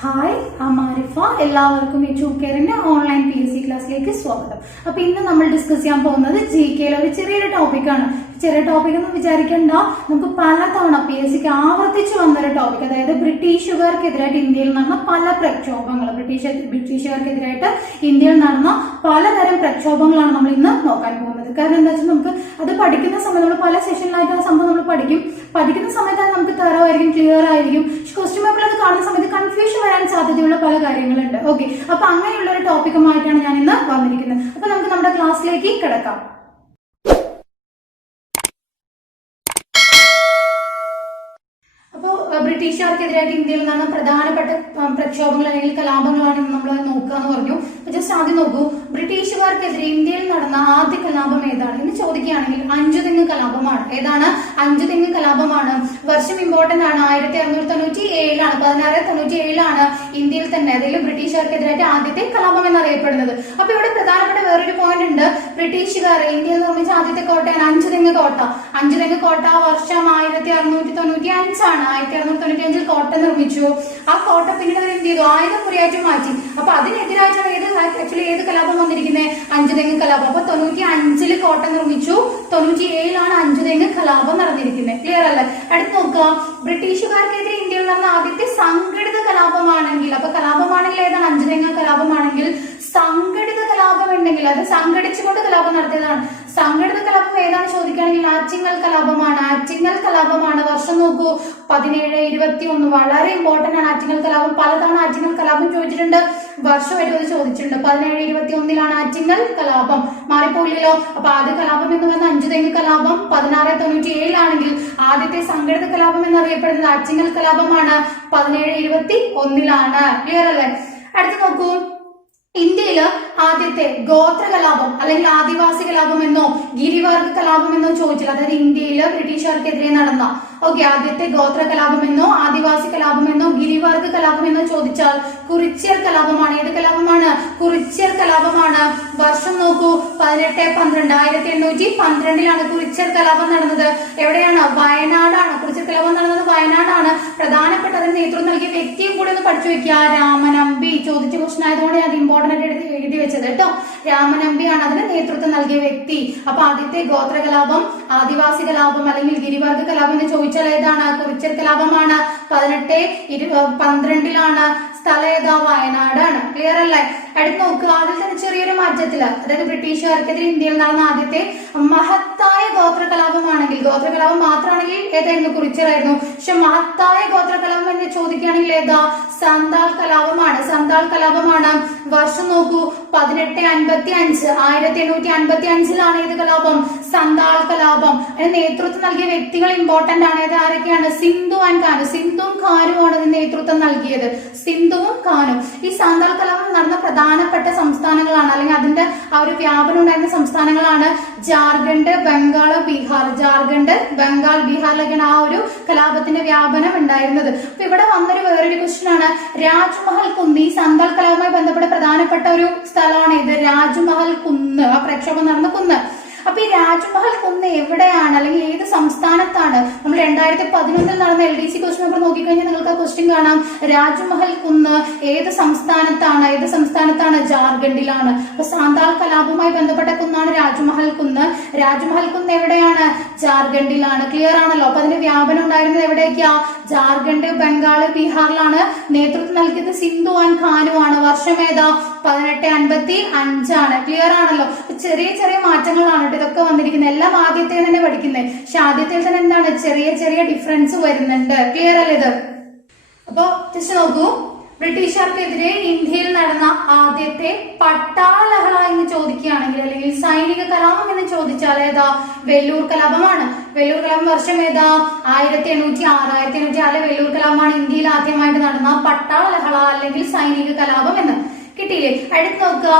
Hi, Arifa. എല്ലാവർക്കും എജ്യൂക്കെയറിന്റെ online PSC ക്ലാസ്സിലേക്ക് സ്വാഗതം. അപ്പൊ ഇന്ന് നമ്മൾ ഡിസ്കസ് ചെയ്യാൻ പോകുന്നത് GK ഒരു ചെറിയൊരു ടോപ്പിക്കാണ്. ചെറിയ ടോപ്പിക് എന്ന് വിചാരിക്കേണ്ട, നമുക്ക് പലതവണ PSCക്ക് ആവർത്തിച്ചു വന്നൊരു ടോപ്പിക്. അതായത് ബ്രിട്ടീഷുകാർക്കെതിരായിട്ട് ഇന്ത്യയിൽ നടന്ന പല പ്രക്ഷോഭങ്ങൾ, ബ്രിട്ടീഷുകാർക്കെതിരായിട്ട് ഇന്ത്യയിൽ നടന്ന പലതരം പ്രക്ഷോഭങ്ങളാണ് നമ്മൾ ഇന്ന് നോക്കാൻ പോകുന്നത്. കാരണം എന്താ വെച്ചാൽ നമുക്ക് അത് പഠിക്കുന്ന സമയത്ത് നമ്മൾ പല സെഷനിലായിട്ട് ആ സംഭവം നമ്മൾ പഠിക്കുന്ന സമയത്ത് അത് നമുക്ക് തറവായിരിക്കും, ക്ലിയർ ആയിരിക്കും. ക്വസ്റ്റ്യൻ പേപ്പറിൽ അത് കാണുന്ന സമയത്ത് കൺഫ്യൂഷൻ വരാൻ സാധ്യതയുള്ള പല കാര്യങ്ങളുണ്ട്. ഓക്കെ, അപ്പൊ അങ്ങനെയുള്ള ഒരു ടോപ്പിക്കുമായിട്ടാണ് ഞാൻ ഇന്ന് വന്നിരിക്കുന്നത്. അപ്പൊ നമുക്ക് നമ്മുടെ ക്ലാസ്സിലേക്ക് കിടക്കാം. ബ്രിട്ടീഷുകാർക്കെതിരായിട്ട് ഇന്ത്യയിൽ നടന്ന പ്രധാനപ്പെട്ട പ്രക്ഷോഭങ്ങൾ അല്ലെങ്കിൽ കലാപങ്ങളാണ് നമ്മൾ നോക്കുക എന്ന് പറഞ്ഞു. ജസ്റ്റ് ആദ്യം നോക്കൂ, ബ്രിട്ടീഷുകാർക്കെതിരെ ഇന്ത്യയിൽ നടന്ന ആദ്യ കലാപം ഏതാണ് എന്ന് ചോദിക്കുകയാണെങ്കിൽ അഞ്ചുതെങ്ങ് കലാപമാണ്. ഏതാണ്? അഞ്ചുതെങ്ങ് കലാപമാണ്. വർഷം ഇമ്പോർട്ടന്റ് ആണ്. 1697 1697 ഇന്ത്യയിൽ തന്നെ, അതായത് ബ്രിട്ടീഷുകാർക്കെതിരായിട്ട് ആദ്യത്തെ കലാപം എന്നറിയപ്പെടുന്നത്. അപ്പൊ ഇവിടെ പ്രധാനപ്പെട്ട വേറൊരു പോയിന്റ് ഉണ്ട്. ബ്രിട്ടീഷുകാർ ഇന്ത്യയിൽ നിർമ്മിച്ച ആദ്യത്തെ കോട്ടയാണ് അഞ്ചുതെങ്ങ് കോട്ട. അഞ്ചുതെങ്ങ് കോട്ട വർഷം 1695 1695 കോട്ട നിർമ്മിച്ചു. ആ കോട്ട പിന്നീട് അവർ എന്ത് ചെയ്തു? ആയുധപുരയായിട്ട് മാറ്റി. അപ്പൊ അതിനെതിരായിട്ടാണ് ഏത് കലാപം വന്നിരിക്കുന്നത്? അഞ്ചുതെങ്ങ് കലാപം. അപ്പൊ 95 കോട്ട നിർമ്മിച്ചു, 97 അഞ്ചുതെങ്ങ് കലാപം നടന്നിരിക്കുന്നത്. ക്ലിയർ അല്ലേ? അടുത്ത് നോക്കുക, ബ്രിട്ടീഷുകാർക്കെതിരെ ഇന്ത്യയിൽ നടന്ന ആദ്യത്തെ സംഘടിത കലാപമാണെങ്കിൽ, അപ്പൊ കലാപമാണെങ്കിൽ ഏതാണ്? അഞ്ചുതെങ്ങ് കലാപമാണെങ്കിൽ. സംഘടിത കലാപം ഉണ്ടെങ്കിൽ അത് സംഘടിച്ചുകൊണ്ട് കലാപം നടത്തിയതാണ്. സംഘടിത കലാപം ഏതാണ് ചോദിക്കുകയാണെങ്കിൽ ആറ്റിങ്ങൽ കലാപമാണ്. ആറ്റിങ്ങൽ കലാപമാണ്. വർഷം നോക്കൂ, 1721. വളരെ ഇമ്പോർട്ടന്റ് ആണ് ആറ്റിങ്ങൽ കലാപം. പലതവണ ആറ്റിങ്ങൽ കലാപം ചോദിച്ചിട്ടുണ്ട്, വർഷമായിട്ട് അത് ചോദിച്ചിട്ടുണ്ട്. 1721 ആറ്റിങ്ങൽ കലാപം. മാറിപ്പോയില്ലല്ലോ. അപ്പൊ ആദ്യ കലാപം എന്ന് പറഞ്ഞ അഞ്ചുതെങ്ങ് കലാപം 1697 ആണെങ്കിൽ ആദ്യത്തെ സംഘടിത കലാപം എന്നറിയപ്പെടുന്നത് ആറ്റിങ്ങൽ കലാപമാണ്. 1721. ക്ലിയർ അല്ലേ? അടുത്ത് നോക്കൂ, ഇന്ത്യയില് ആദ്യത്തെ ഗോത്ര കലാപം അല്ലെങ്കിൽ ആദിവാസി കലാപം എന്നോ ഗിരിവർഗ കലാപം എന്നോ ചോദിച്ചില്ല. അതായത് ഇന്ത്യയില് ബ്രിട്ടീഷുകാർക്കെതിരെ നടന്ന ആദ്യത്തെ ഗോത്ര കലാപം എന്നോ ആദിവാസി കലാപം എന്നോ ഗിരിവർഗ കലാപം എന്നോ ചോദിച്ചാൽ കുറിച്യർ കലാപമാണ്. ഏത് കലാപമാണ്? കുറിച്യർ കലാപമാണ്. വർഷം നോക്കൂ, 1812 1812 കുറിച്യർ കലാപം നടന്നത്. എവിടെയാണ്? വയനാടാണ്. കുറിച്യർ കലാപം നടന്നത് വയനാടാണ്. പ്രധാനപ്പെട്ട അതിന് നേതൃത്വം നൽകിയ വ്യക്തിയും കൂടി ഒന്ന് പഠിച്ചു വെക്കുക. രാമനമ്പി. ചോദിച്ച ക്വസ്റ്റൻ ആയതുകൊണ്ട് അത് ഇമ്പോർട്ടന്റ് ആയിട്ട് എഴുതി വെച്ചത് കേട്ടോ. രാമനമ്പിയാണ് അതിന് നേതൃത്വം നൽകിയ വ്യക്തി. അപ്പൊ ആദ്യത്തെ ഗോത്ര കലാപം, ആദിവാസി കലാപം അല്ലെങ്കിൽ ഗിരിവർഗ കലാപം എന്ന് ചോദിച്ചാൽ ഏതാണ്? കുറിച്യർ കലാപമാണ്. 1812 സ്ഥലം ഏതാ? വയനാടാണ്. ക്ലിയർ അല്ലേ? അടുത്ത് നോക്കുക, അതിൽ തന്നെ ചെറിയൊരു മാറ്റത്തില്, അതായത് ബ്രിട്ടീഷുകാർക്കെതിരെ ഇന്ത്യയിൽ നടന്ന ആദ്യത്തെ മഹത്തായ ഗോത്ര കലാപമാണെങ്കിൽ, ഗോത്ര കലാപം മാത്രമാണെങ്കിൽ ഏതായിരുന്നു? കുറിച്യറായിരുന്നു. പക്ഷെ മഹത്തായ ഗോത്ര കലാപം എന്ന് ചോദിക്കുകയാണെങ്കിൽ ഏതാ? സന്താൾ കലാപമാണ്. സന്താൾ കലാപമാണ്. വർഷം നോക്കൂ, 1855 1855 ഏത് കലാപം? സന്താൾ കലാപം. അതിന് നേതൃത്വം നൽകിയ വ്യക്തികൾ ഇമ്പോർട്ടന്റ് ആണ്. ഏത് ആരൊക്കെയാണ്? സിന്ധു ആൻഡ് കാനു. സിന്ധുവും കാനുമാണ് അതിന് നേതൃത്വം നൽകിയത്. സിന്ധുവും കാനും. ഈ സന്താൾ കലാപം നടന്ന പ്രധാനപ്പെട്ട സംസ്ഥാനങ്ങളാണ്, അല്ലെങ്കിൽ അതിന്റെ ആ ഒരു വ്യാപനം ഉണ്ടായിരുന്ന സംസ്ഥാനങ്ങളാണ് ജാർഖണ്ഡ്, ബംഗാൾ, ബീഹാർ. ജാർഖണ്ഡ്, ബംഗാൾ, ബീഹാറിലൊക്കെയാണ് ആ ഒരു കലാപത്തിന്റെ വ്യാപനം ഉണ്ടായിരുന്നത്. അപ്പൊ ഇവിടെ വന്നൊരു വേറൊരു ക്വസ്റ്റ്യൻ ആണ്, രാജ്മഹൽ കുന്ന്. ഈ സന്താൾ കലാപവുമായി ബന്ധപ്പെട്ട പ്രധാനപ്പെട്ട ഒരു സ്ഥലമാണ് ഇത്, രാജ്മഹൽ കുന്ന്. ആ പ്രക്ഷോഭം നടന്ന കുന്ന്. അപ്പൊ ഈ രാജ്മഹൽ കുന്ന് എവിടെയാണ്, അല്ലെങ്കിൽ ഏത് സംസ്ഥാനത്താണ്? നമ്മൾ 2011 നടന്ന LDC ക്വസ്റ്റ്യൻ പേപ്പർ നോക്കിക്കഴിഞ്ഞാൽ നിങ്ങൾക്ക് ആ ക്വസ്റ്റ്യൻ കാണാം. രാജ്മഹൽ കുന്ന് ഏത് സംസ്ഥാനത്താണ്? ഏത് സംസ്ഥാനത്താണ്? ജാർഖണ്ഡിലാണ്. അപ്പൊ സാന്താൾ കലാപവുമായി ബന്ധപ്പെട്ട കുന്നാണ് രാജ്മഹൽ കുന്ന്. രാജ്മഹൽ കുന്ന് എവിടെയാണ്? ജാർഖണ്ഡിലാണ്. ക്ലിയർ ആണല്ലോ? അപ്പൊ അതിന്റെ വ്യാപനം ഉണ്ടായിരുന്നത് എവിടേക്കാ? ജാർഖണ്ഡ്, ബംഗാൾ, ബീഹാറിലാണ്. നേതൃത്വം നൽകിയത് സിന്ധു ആൻഡ് കാനു ആണ്. വർഷം ഏതാ? 1855. ക്ലിയർ ആണല്ലോ? ചെറിയ ചെറിയ മാറ്റങ്ങളാണ് ഇതൊക്കെ വന്നിരിക്കുന്നത്. എല്ലാം ആദ്യത്തെ തന്നെ പഠിക്കുന്നത്, പക്ഷെ ആദ്യത്തെ തന്നെ എന്താണ്? ചെറിയ ചെറിയ ഡിഫറൻസ് വരുന്നുണ്ട്. ക്ലിയർ അല്ലേ ഇത്? അപ്പൊ ജസ്റ്റ് നോക്കൂ, ബ്രിട്ടീഷുകാർക്കെതിരെ ഇന്ത്യയിൽ നടന്ന ആദ്യത്തെ പട്ടാള ലഹള എന്ന് ചോദിക്കുകയാണെങ്കിൽ, അല്ലെങ്കിൽ സൈനിക കലാപം എന്ന് ചോദിച്ചാൽ ഏതാ? വെല്ലൂർ കലാപമാണ്. വെല്ലൂർ കലാപം വർഷം ഏതാ? 1806 1806 വെല്ലൂർ കലാപമാണ് ഇന്ത്യയിൽ ആദ്യമായിട്ട് നടന്ന പട്ടാള ലഹള അല്ലെങ്കിൽ സൈനിക കലാപം എന്ന്. കിട്ടിയില്ലേ? അടുത്ത് നോക്കുക,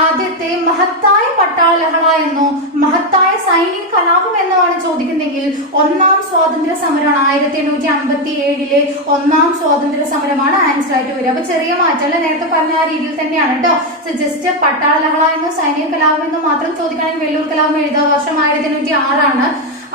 ആദ്യത്തെ മഹത്തായ പട്ടാള ലഹള എന്നോ മഹത്തായ സൈനിക കലാപം എന്നോ ആണ് ചോദിക്കുന്നെങ്കിൽ ഒന്നാം സ്വാതന്ത്ര്യ സമരമാണ്. 1857 ഒന്നാം സ്വാതന്ത്ര്യ സമരമാണ് ആൻസർ ആയിട്ട് വരിക. അപ്പൊ ചെറിയ മാറ്റം നേരത്തെ പറഞ്ഞ ആ രീതിയിൽ തന്നെയാണ് കേട്ടോ. ജസ്റ്റ് പട്ടാള ലഹള എന്നോ സൈനിക കലാപം എന്നോ മാത്രം ചോദിക്കുകയാണെങ്കിൽ വെല്ലൂർ കലാപം എഴുതുക. വർഷം 1806.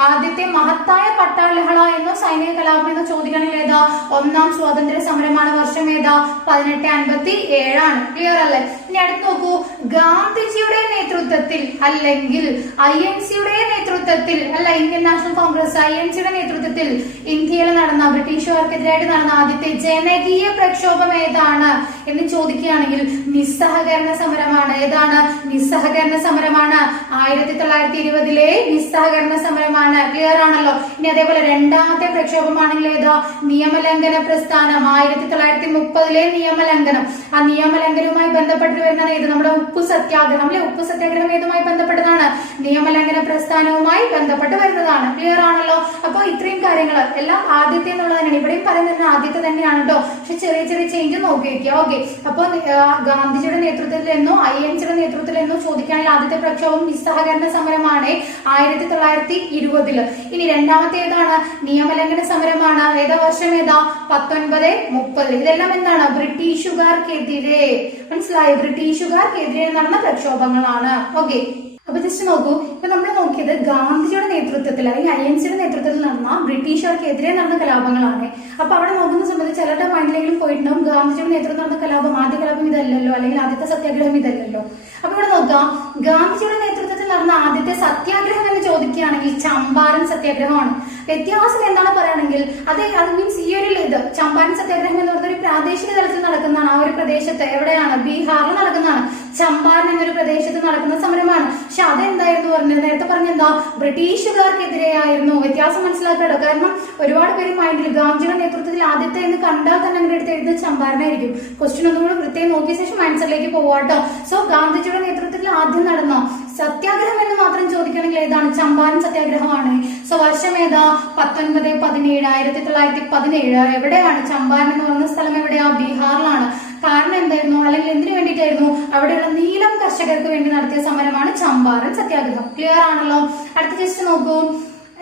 ആദ്യത്തെ മഹത്തായ പട്ടാളഹള എന്നോ സൈനിക കലാപം എന്നോ ചോദിക്കണമെങ്കിൽ ഏതാ? ഒന്നാം സ്വാതന്ത്ര്യ സമരമാണ്. വർഷം ഏതാ? 1857. ക്ലിയർ അല്ലേ? ഇനി അടുത്ത് നോക്കൂ, ഗാന്ധിജിയുടെ നേതൃത്വത്തിൽ അല്ലെങ്കിൽ INCയുടെ നേതൃത്വത്തിൽ അല്ല, ഇന്ത്യൻ നാഷണൽ കോൺഗ്രസ് INCയുടെ നേതൃത്വത്തിൽ ഇന്ത്യയിൽ നടന്ന ബ്രിട്ടീഷുകാർക്കെതിരായിട്ട് നടന്ന ആദ്യത്തെ ജനകീയ പ്രക്ഷോഭം ഏതാണ് എന്ന് ചോദിക്കുകയാണെങ്കിൽ നിസ്സഹകരണ സമരമാണ്. ഏതാണ്? നിസ്സഹകരണ സമരമാണ്. 1920 നിസ്സഹകരണ സമരമാണ്. ക്ലിയർ ആണല്ലോ? ഇനി അതേപോലെ രണ്ടാമത്തെ പ്രക്ഷോഭമാണെങ്കിൽ ഏതാ? നിയമലംഘന പ്രസ്ഥാനം. 1930 നിയമലംഘനം. ആ നിയമലംഘനവുമായി ബന്ധപ്പെട്ട് വരുന്നതാണ് ഏത്? നമ്മുടെ ഉപ്പു സത്യാഗ്രഹം അല്ലെ? ഉപ്പു സത്യാഗ്രഹം ഏതുമായി ബന്ധപ്പെട്ടതാണ്? നിയമലംഘന പ്രസ്ഥാനവുമായി ബന്ധപ്പെട്ട് വരുന്നതാണ്. ക്ലിയർ ആണല്ലോ? അപ്പൊ ഇത്രയും കാര്യങ്ങൾ എല്ലാം ആദ്യത്തെ എന്നുള്ളതാണ്. ഇവിടെയും പറയുന്നത് ആദ്യത്തെ തന്നെയാണ് കേട്ടോ, പക്ഷെ ചെറിയ ചെറിയ ചേഞ്ച് നോക്കി വെക്കുക. ഓക്കെ, അപ്പൊ ഗാന്ധിജിയുടെ നേതൃത്വത്തിൽ എന്നോ INCയുടെ നേതൃത്വത്തിൽ എന്നോ ചോദിക്കുകയാണെങ്കിൽ ആദ്യത്തെ പ്രക്ഷോഭം നിസ്സഹകരണ സമരമാണ് 1920. ഇനി രണ്ടാമത്തെ ഏതാണ്? നിയമലംഘന സമരമാണ്. ഏതാ വർഷം? ഏതാ? 1930. ഇതെല്ലാം എന്താണ്? ബ്രിട്ടീഷുകാർക്കെതിരെ. മനസ്സിലായോ? ബ്രിട്ടീഷുകാർക്കെതിരെ നടന്ന പ്രക്ഷോഭങ്ങളാണ്. ഓക്കെ, അപ്പൊ ജസ്റ്റ് നോക്കൂ, ഇപ്പൊ നമ്മൾ നോക്കിയത് ഗാന്ധിജിയുടെ നേതൃത്വത്തിൽ അല്ലെങ്കിൽ INCയുടെ നേതൃത്വത്തിൽ നടന്ന ബ്രിട്ടീഷുകാർക്കെതിരെ നടന്ന കലാപങ്ങളാണ്. അപ്പൊ അവിടെ നോക്കുന്ന സമയത്ത് ചിലരുടെ മൈൻഡിലെങ്കിലും പോയിട്ടുണ്ടാവും ഗാന്ധിജിയുടെ നേതൃത്വത്തിൽ നടന്ന കലാപം ആദ്യ കലാപം ഇതല്ലല്ലോ, അല്ലെങ്കിൽ ആദ്യത്തെ സത്യാഗ്രഹം ഇതല്ലല്ലോ. അപ്പൊ ഇവിടെ നോക്കാം, ഗാന്ധിജിയുടെ നേതൃത്വത്തിൽ നടന്ന ആദ്യത്തെ സത്യാഗ്രഹം എന്ന് ചോദിക്കുകയാണെങ്കിൽ ചമ്പാരൻ സത്യാഗ്രഹമാണ്. വ്യത്യാസം എന്താണ് പറയുകയാണെങ്കിൽ അത് മീൻസ് ഈ ഒരു ഇത് ചമ്പാരൻ സത്യാഗ്രഹം എന്ന് പറഞ്ഞ ഒരു പ്രാദേശിക തലത്തിൽ നടക്കുന്നതാണ്. ആ ഒരു പ്രദേശത്ത് എവിടെയാണ്? ബീഹാറിൽ നടക്കുന്നതാണ്. ചമ്പാരൻ എന്നൊരു പ്രദേശത്ത് നടക്കുന്ന സമരമാണ്. പക്ഷെ അതെന്തായിരുന്നു പറഞ്ഞത്? നേരത്തെ പറഞ്ഞെന്താ? ബ്രിട്ടീഷുകാർക്കെതിരെയായിരുന്നു. വ്യത്യാസം മനസ്സിലാക്കാട്ടോ. കാരണം ഒരുപാട് പേര് മൈൻഡിൽ ഗാന്ധിജിയുടെ നേതൃത്വത്തിൽ ആദ്യത്തെ എന്ന് കണ്ടാൽ തന്നെ അങ്ങനെ എടുത്ത് എഴുതുന്നത് ചമ്പാരനായിരിക്കും. ക്വസ്റ്റ്യൻ ഒന്നും കൂടെ കൃത്യം നോക്കിയ ശേഷം ആൻസറിലേക്ക് പോവാട്ടോ. സോ ഗാന്ധിജിയുടെ നേതൃത്വത്തിൽ ആദ്യം നടന്ന സത്യാഗ്രഹം എന്ന് മാത്രം ചോദിക്കണമെങ്കിൽ ഏതാണ്? ചമ്പാരൻ സത്യാഗ്രഹമാണ്. സോ വർഷം ഏതാ? 1917. 1917. എവിടെയാണ് ചമ്പാരൻ എന്ന് പറയുന്ന സ്ഥലം? എവിടെയാ? ബീഹാറിലാണ്. കാരണം എന്തായിരുന്നു? അല്ലെങ്കിൽ എന്തിനു വേണ്ടിയിട്ടായിരുന്നു? അവിടെയുള്ള നീലം കർഷകർക്ക് വേണ്ടി നടത്തിയ സമരമാണ് ചമ്പാരൻ സത്യാഗ്രഹം. ക്ലിയർ ആണല്ലോ? അടുത്ത ജസ്റ്റ് നോക്കൂ,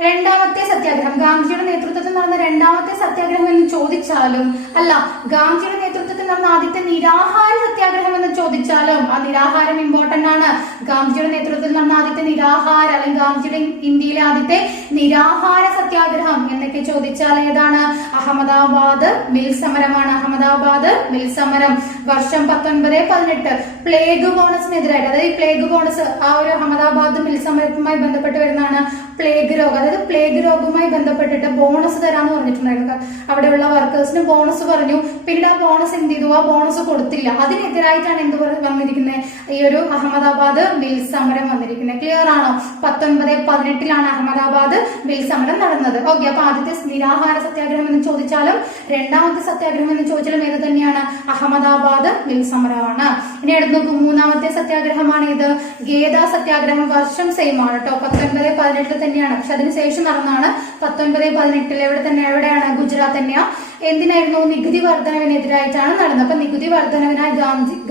രണ്ടാമത്തെ സത്യാഗ്രഹം ഗാന്ധിജിയുടെ നേതൃത്വത്തിൽ നടന്ന രണ്ടാമത്തെ സത്യാഗ്രഹം എന്ന് ചോദിച്ചാലും അല്ല, ഗാന്ധിജിയുടെ നേതൃത്വത്തിൽ നടന്ന ആദ്യത്തെ നിരാഹാര സത്യാഗ്രഹം എന്ന് ചോദിച്ചാലും ആ നിരാഹാരം ഇമ്പോർട്ടന്റ് ആണ്. ഗാന്ധിജിയുടെ നേതൃത്വത്തിൽ നടന്ന ആദ്യത്തെ നിരാഹാര അല്ലെങ്കിൽ ഗാന്ധിജിയുടെ ഇന്ത്യയിലെ ആദ്യത്തെ നിരാഹാര സത്യാഗ്രഹം എന്നൊക്കെ ചോദിച്ചാൽ ഏതാണ്? അഹമ്മദാബാദ് മിൽ സമരമാണ്. അഹമ്മദാബാദ് മിൽ സമരം. വർഷം 1918. പ്ലേഗ് ബോണസിനെതിരായിട്ട്, അതായത് പ്ലേഗ് ബോണസ് ആ ഒരു അഹമ്മദാബാദ് മിൽ സമരവുമായി ബന്ധപ്പെട്ട് വരുന്നതാണ്. പ്ലേഗ് രോഗം, അതായത് പ്ലേഗ് രോഗവുമായി ബന്ധപ്പെട്ടിട്ട് ബോണസ് തരാന്ന് പറഞ്ഞിട്ടുണ്ടായിരുന്നു. അവിടെയുള്ള വർക്കേഴ്സിന് ബോണസ് പറഞ്ഞു. പിന്നീട് ആ ബോണസ് എന്ത് ചെയ്തു? ആ ബോണസ് കൊടുത്തില്ല. അതിനെതിരായിട്ടാണ് എന്ത് വന്നിരിക്കുന്നത്? ഈ ഒരു അഹമ്മദാബാദ് മിൽ സമരം വന്നിരിക്കുന്നത്. ക്ലിയർ ആണോ? 1918 അഹമ്മദാബാദ് മിൽ സമരം നടന്നത്. ഓക്കെ, അപ്പൊ ആദ്യത്തെ നിരാഹാര സത്യാഗ്രഹം എന്ന് ചോദിച്ചാലും രണ്ടാമത്തെ സത്യാഗ്രഹം എന്ന് ചോദിച്ചാലും ഏത് തന്നെയാണ്? അഹമ്മദാബാദ് മിൽ സമരമാണ്. ഇനി എടുത്ത് നോക്കൂ, മൂന്നാമത്തെ സത്യാഗ്രഹമാണ് ഇത് ഗേദ സത്യാഗ്രഹം. വർഷം സെയിം ആണ് കേട്ടോ, 1918 തന്നെയാണ്. പക്ഷെ അതിനുശേഷം നടന്നാണ് 1918. എവിടെ തന്നെ? എവിടെയാണ്? ഗുജറാത്ത് തന്നെയാ. എന്തിനായിരുന്നു? നികുതി വർധനവിനെതിരായിട്ടാണ് നടന്നത്. അപ്പൊ നികുതി വർധനവിനായി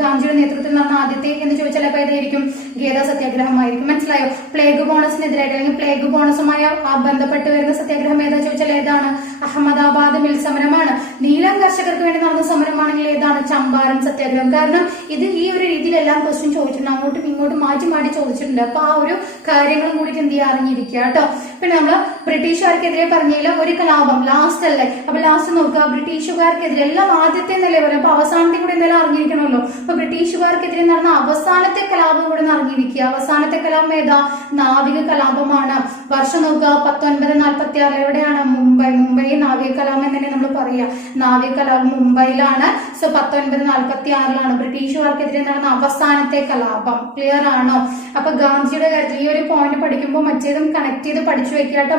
ഗാന്ധിജിയുടെ നേതൃത്വത്തിൽ നടന്ന ആദ്യത്തെ എന്ന് ചോദിച്ചാൽ അപ്പൊ ഏതായിരിക്കും? ഗേദ സത്യാഗ്രഹമായിരിക്കും. മനസ്സിലായോ? പ്ലേഗ് ബോണസിനെതിരായിട്ട് അല്ലെങ്കിൽ പ്ലേഗ് ബോണസുമായി ബന്ധപ്പെട്ട് വരുന്ന സത്യാഗ്രഹം ഏതാ ചോദിച്ചാൽ ഏതാണ്? അഹമ്മദാബാദ് മിൽ സമരമാണ്. നീലം കർഷകർക്ക് വേണ്ടി നടന്ന സമരമാണെങ്കിൽ ഏതാണ്? ചമ്പാരൻ സത്യാഗ്രഹം. കാരണം ഇത് ഈ ഒരു രീതിയിലെല്ലാം ക്വസ്റ്റ്യൻ ചോദിച്ചിട്ടുണ്ട്, അങ്ങോട്ടും ഇങ്ങോട്ടും മാറ്റി മാറ്റി ചോദിച്ചിട്ടുണ്ട്. അപ്പൊ ആ ഒരു കാര്യങ്ങളും കൂടി എന്ത് ചെയ്യുക? അറിഞ്ഞിരിക്കുക കേട്ടോ. പിന്നെ നമ്മള് ബ്രിട്ടീഷുകാർക്കെതിരെ പറഞ്ഞതിൽ ഒരു കലാപം ലാസ്റ്റ് അല്ലേ? അപ്പൊ ലാസ്റ്റ് നോക്കുക, ബ്രിട്ടീഷുകാർക്കെതിരെ എല്ലാം ആദ്യത്തെ എന്നല്ലേ പറയാം. അപ്പൊ അവസാനത്തെ കൂടെ എന്തെങ്കിലും അറിഞ്ഞിരിക്കണമല്ലോ. അപ്പൊ ബ്രിട്ടീഷുകാർക്കെതിരെ നടന്ന അവസാനത്തെ കലാപം കൂടെ അറിഞ്ഞിരിക്കുക. അവസാനത്തെ കലാപം ഏതാ? നാവിക കലാപമാണ്. വർഷം നോക്കുക, 1946. എവിടെയാണ്? മുംബൈ നാവിക കലാപം എന്ന് തന്നെ നമ്മൾ പറയാ. നാവിക കലാപം മുംബൈയിലാണ്. സോ 1946 ബ്രിട്ടീഷുകാർക്കെതിരെ നടന്ന അവസാനത്തെ കലാപം. ക്ലിയർ ആണോ? അപ്പൊ ഗാന്ധിജിയുടെ കാര്യത്തിൽ ഈ ഒരു പോയിന്റ് പഠിക്കുമ്പോൾ മറ്റേതും കണക്ട് ചെയ്ത് പഠിച്ചു വെക്കാട്ടോ.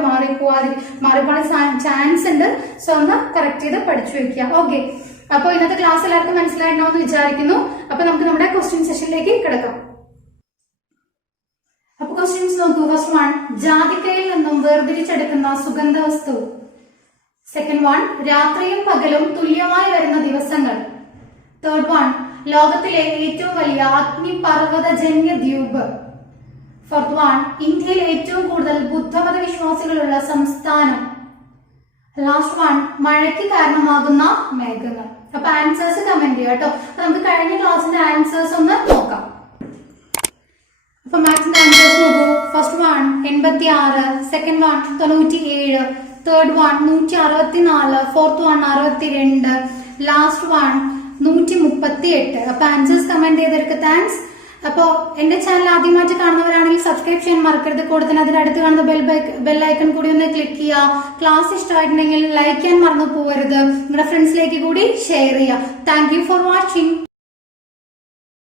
മാറിപ്പോകാൻ ചാൻസ് ഉണ്ട്. സോ ഒന്ന് കറക്റ്റ് ചെയ്ത് പഠിച്ചു വെക്കുക. ഓക്കെ, അപ്പൊ ഇന്നത്തെ ക്ലാസ് എല്ലാവർക്കും മനസ്സിലായിട്ടുണ്ടാവും വിചാരിക്കുന്നു. അപ്പൊ നമുക്ക് നമ്മുടെ ക്വസ്റ്റ്യൻ സെഷനിലേക്ക് കിടക്കാം. അപ്പൊ ക്വസ്റ്റ്യൻസ് നോക്കൂ. ഫസ്റ്റ് വൺ, ജാതിക്കയിൽ നിന്നും വേർതിരിച്ചെടുക്കുന്ന സുഗന്ധ വസ്തു. സെക്കൻഡ് വൺ, രാത്രിയും പകലും തുല്യമായി വരുന്ന ദിവസങ്ങൾ. തേർഡ് വൺ, ലോകത്തിലെ ഏറ്റവും വലിയ അഗ്നിപർവ്വതജന്യ ദ്വീപ്. ഫോർത്ത് വൺ, ഇന്ത്യയിൽ ഏറ്റവും കൂടുതൽ ബുദ്ധമത വിശ്വാസികളുള്ള സംസ്ഥാനം. ലാസ്റ്റ് വൺ, മഴയ്ക്ക് കാരണമാകുന്ന മേഘങ്ങൾ. അപ്പൊ ആൻസേഴ്സ് കമന്റ് ചെയ്യാം കേട്ടോ. അപ്പൊ നമുക്ക് കഴിഞ്ഞ ക്ലാസ്സിന്റെ ആൻസേഴ്സ് ഒന്ന് നോക്കാം. അപ്പൊ മാത്സിന്റെ ആൻസേഴ്സ് നോക്കൂ. First one 86, second one 97, third one 164, fourth one 62, last one 138. അപ്പൊ ആൻസേഴ്സ് കമന്റ് ചെയ്തവർക്ക് താങ്ക്സ്. അപ്പോ എന്റെ ചാനൽ ആദ്യമായിട്ട് കാണുന്നവരാണെങ്കിൽ സബ്സ്ക്രൈബ് ചെയ്യാൻ മറക്കരുത്. കൂടെ തന്നെ അതിനടുത്ത് കാണുന്ന ബെൽ ഐക്കൺ കൂടി ഒന്ന് ക്ലിക്ക് ചെയ്യുക. ക്ലാസ് ഇഷ്ടമായിട്ടുണ്ടെങ്കിൽ ലൈക്ക് ചെയ്യാൻ മറന്നു പോകരുത്. നിങ്ങളുടെ ഫ്രണ്ട്സിലേക്ക് കൂടി ഷെയർ ചെയ്യുക. Thank you for watching.